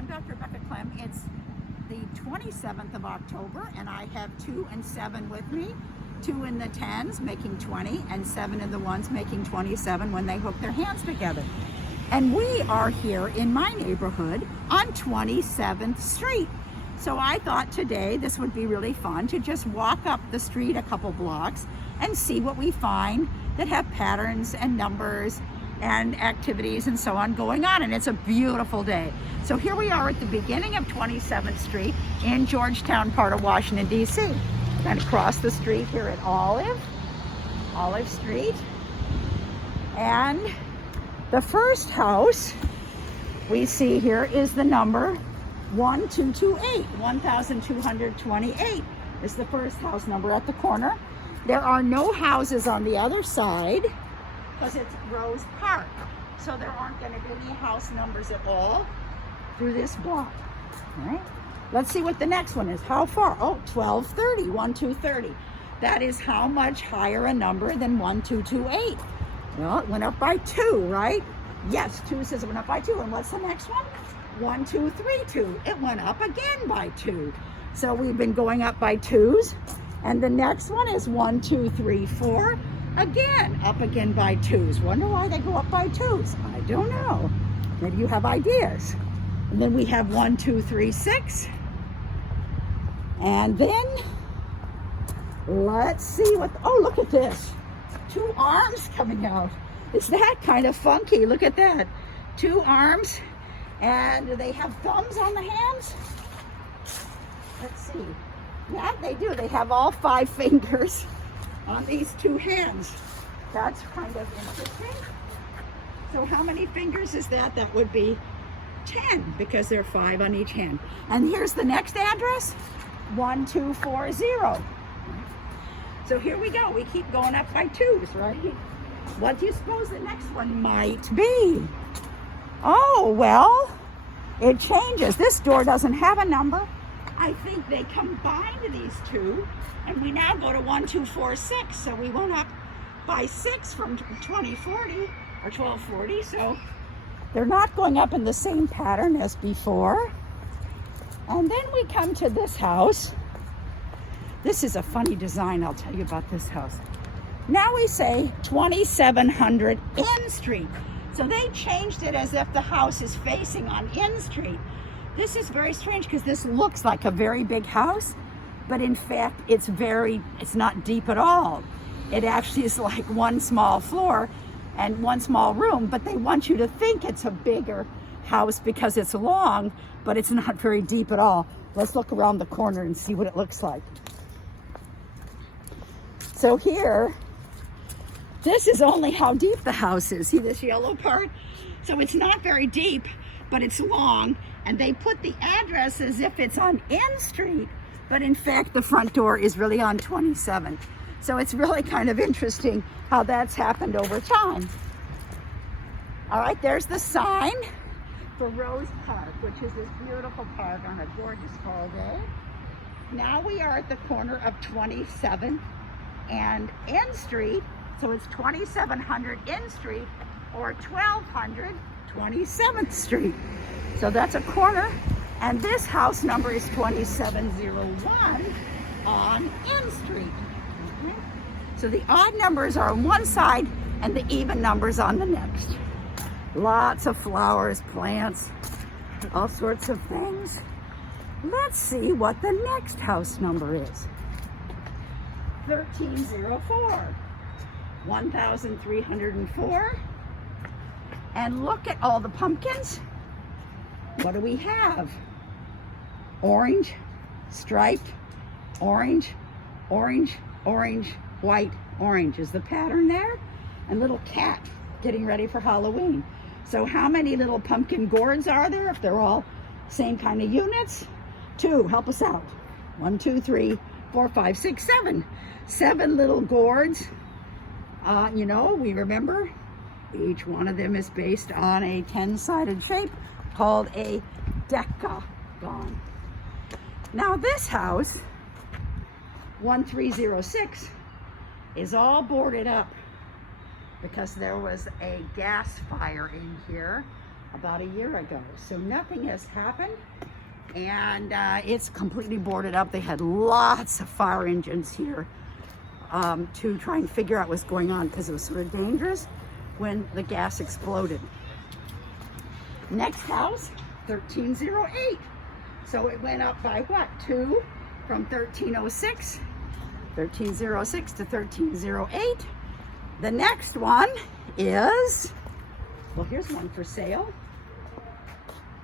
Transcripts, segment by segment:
I'm Dr. Rebecca Clem. It's the 27th of October, and I have 2 and 7 with me. 2 in the 10s making 20, and 7 in the 1s making 27 when they hook their hands together. And we are here in my neighborhood on 27th Street. So I thought today this would be really fun to just walk up the street a couple blocks and see what we find that have patterns and numbers and activities and so on going on. And it's a beautiful day. So here we are at the beginning of 27th Street in Georgetown, part of Washington, D.C. And across the street here at Olive Street. And the first house we see here is the number 1228. 1228 is the first house number at the corner. There are no houses on the other side because it's Rose Park. So there aren't going to be any house numbers at all through this block. All right. Let's see what the next one is. How far? Oh, 1230, 1230. That is how much higher a number than 1228? Well, it went up by 2, right? Yes, 2 says it went up by 2. And what's the next one? 1232. It went up again by 2. So we've been going up by 2s. And the next one is 1234. Again, up again by 2s. Wonder why they go up by 2s? I don't know. Maybe you have ideas. And then we have 1236. And then let's see what, oh, look at this. 2 arms coming out. Is that kind of funky? Look at that. 2 arms, and do they have thumbs on the hands? Let's see. Yeah, they do. They have all 5 fingers on these 2 hands. That's kind of interesting. So how many fingers is that? That would be 10 because there are 5 on each hand. And here's the next address, 1240. So here we go. We keep going up by 2s, right? What do you suppose the next one might be? Oh, well, it changes. This door doesn't have a number. I think they combined these 2, and we now go to 1246. So we went up by 6 from 2040 or 1240. So they're not going up in the same pattern as before. And then we come to this house. This is a funny design. I'll tell you about this house. Now we say 2700 N Street. So they changed it as if the house is facing on N Street. This is very strange because this looks like a very big house, but in fact it's not deep at all. It actually is like one small floor and one small room, but they want you to think it's a bigger house because it's long, but it's not very deep at all. Let's look around the corner and see what it looks like. So here, this is only how deep the house is. See this yellow part? So it's not very deep, but it's long, and they put the address as if it's on N Street, but in fact the front door is really on 27. So it's really kind of interesting how that's happened over time. All right, there's the sign for Rose Park, which is this beautiful park on a gorgeous fall day. Now we are at the corner of 27 and N Street, so it's 2700 N Street or 1200 27th Street. So that's a corner, and this house number is 2701 on N Street. Okay. So the odd numbers are on one side and the even numbers on the next. Lots of flowers, plants, all sorts of things. Let's see what the next house number is. 1304, 1304. And look at all the pumpkins. What do we have? Orange, striped, orange, orange, orange, white, orange. Is the pattern there? And little cat getting ready for Halloween. So how many little pumpkin gourds are there if they're all same kind of units? 2, help us out. 1, 2, 3, 4, 5, 6, 7. 7 little gourds. You know, we remember each one of them is based on a 10-sided shape called a decagon. Now this house, 1306, is all boarded up because there was a gas fire in here about a year ago. So nothing has happened, and it's completely boarded up. They had lots of fire engines here to try and figure out what's going on, because it was sort of dangerous when the gas exploded. Next house, 1308. So it went up by what? 2 from 1306 to 1308. The next one is, well, here's one for sale.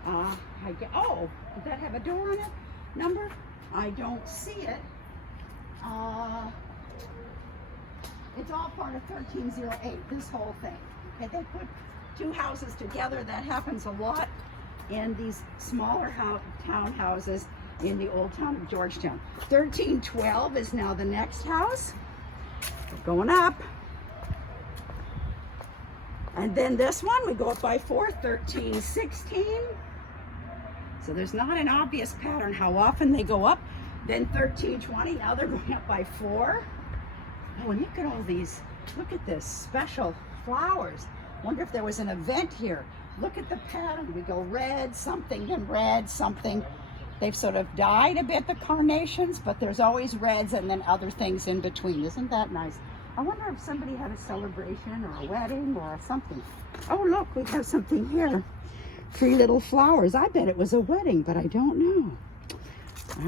Oh, does that have a door on it? Number? I don't see it. It's all part of 1308, this whole thing. Okay, they put 2 houses together. That happens a lot in these smaller townhouses in the old town of Georgetown. 1312 is now the next house. We're going up. And then this one, we go up by 4, 1316. So there's not an obvious pattern how often they go up. Then 1320, now they're going up by 4. Oh, and look at all these, look at this special flowers. Wonder if there was an event here. Look at the pattern. We go red, something, then red, something. They've sort of died a bit, the carnations, but there's always reds and then other things in between. Isn't that nice? I wonder if somebody had a celebration or a wedding or something. Oh, look, we have something here. 3 little flowers. I bet it was a wedding, but I don't know.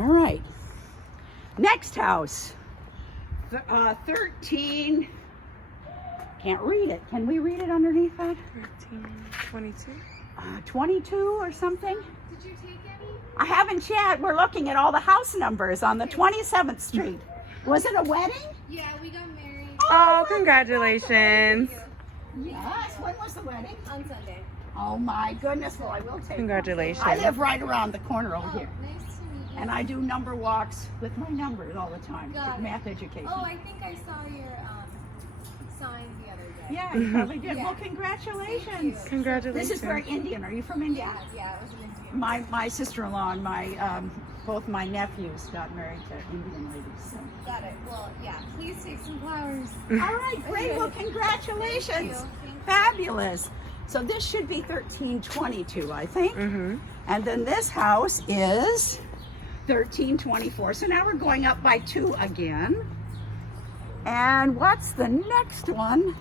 All right. Next house. 13. Can't read it. Can we read it underneath that? 1322. 22 or something? Did you take any? I haven't yet. We're looking at all the house numbers on the 27th Street. Was it a wedding? Yeah, we got married. Oh, congratulations. Yes. When was the wedding? On Sunday. Oh my goodness. Well, I will take Congratulations. one. I live right around the corner over Oh, here. nice to meet you. And I do number walks with my numbers all the time. Got it. Math education. Oh, I think I saw your sign the other day. Yeah, you probably did. Yeah. Well, congratulations. Congratulations. This is very Indian. Are you from India? Yeah, it was an Indian. My sister-in-law and both my nephews got married to Indian ladies. So. Got it. Well, yeah. Please take some flowers. All right, great. Well, congratulations. Thank you. Fabulous. So this should be 1322, I think. Mm-hmm. And then this house is 1324. So now we're going up by 2 again. And what's the next one?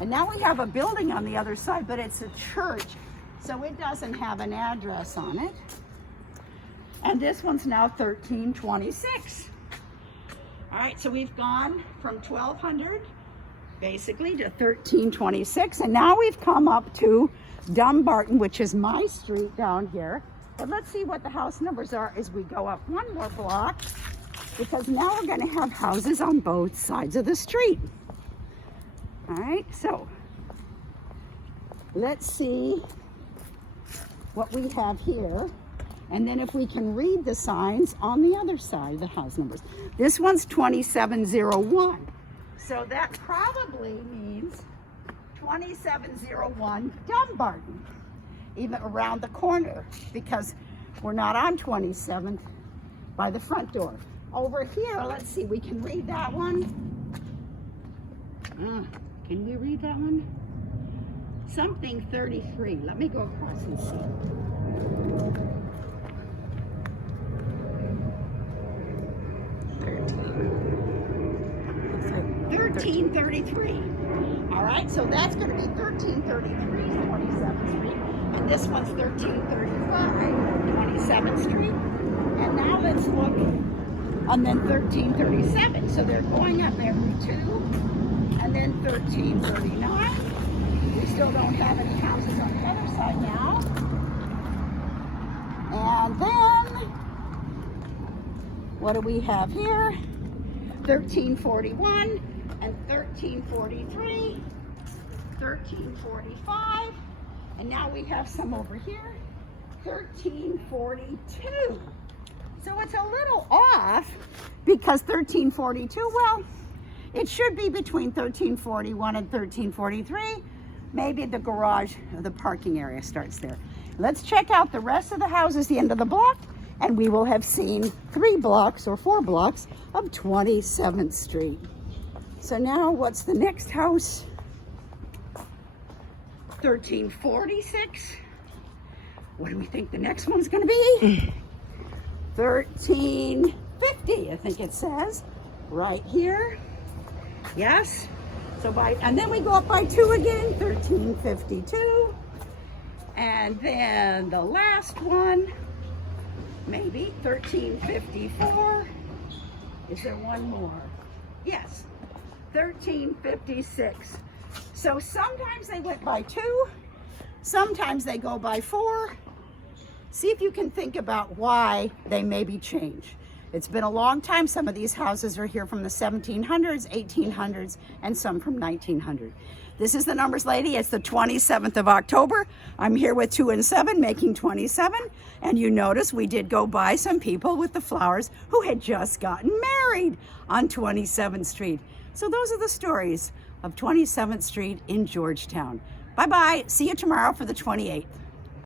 And now we have a building on the other side, but it's a church. So it doesn't have an address on it. And this one's now 1326. All right, so we've gone from 1200 basically to 1326. And now we've come up to Dumbarton, which is my street down here. But let's see what the house numbers are as we go up one more block, because now we're going to have houses on both sides of the street. All right, so let's see what we have here. And then if we can read the signs on the other side, the house numbers. This one's 2701. So that probably means 2701 Dumbarton, even around the corner, because we're not on 27th by the front door. Over here, let's see, we can read that one. Can we read that one? Something 33. Let me go across and see. 1333. All right, so that's going to be 1333, 27th Street. And this one's 1335, 27th Street. And now let's look, and then 1337. So they're going up every 2. And then 1339. We still don't have any houses on the other side now. And then, what do we have here? 1341 and 1343, 1345, and now we have some over here, 1342. So it's a little off, because 1342, well, it should be between 1341 and 1343. Maybe the garage or the parking area starts there. Let's check out the rest of the houses, the end of the block, and we will have seen 3 blocks or 4 blocks of 27th Street. So now what's the next house? 1346. What do we think the next one's going to be? 1350, I think it says right here. Yes. So and then we go up by 2 again, 1352. And then the last one, maybe 1354. Is there one more? Yes, 1356. So sometimes they went by 2, sometimes they go by 4. See if you can think about why they maybe change. It's been a long time. Some of these houses are here from the 1700s, 1800s, and some from 1900. This is the numbers lady. It's the 27th of October. I'm here with 2 and 7, making 27. And you notice we did go by some people with the flowers who had just gotten married on 27th Street. So those are the stories of 27th Street in Georgetown. Bye-bye. See you tomorrow for the 28th.